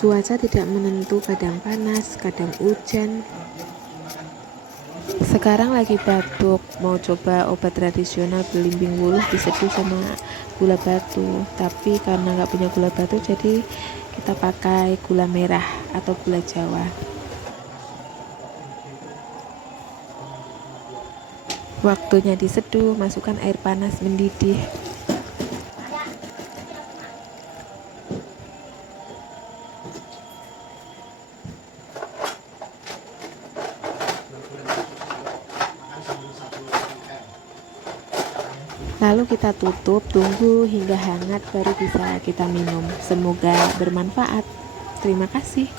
Cuaca tidak menentu, kadang panas, kadang hujan. Sekarang lagi batuk, mau coba obat tradisional belimbing wuluh diseduh sama gula batu. Tapi karena nggak punya gula batu, jadi kita pakai gula merah atau gula Jawa. Waktunya diseduh, masukkan air panas mendidih. Lalu kita tutup, tunggu hingga hangat baru bisa kita minum. Semoga bermanfaat. Terima kasih.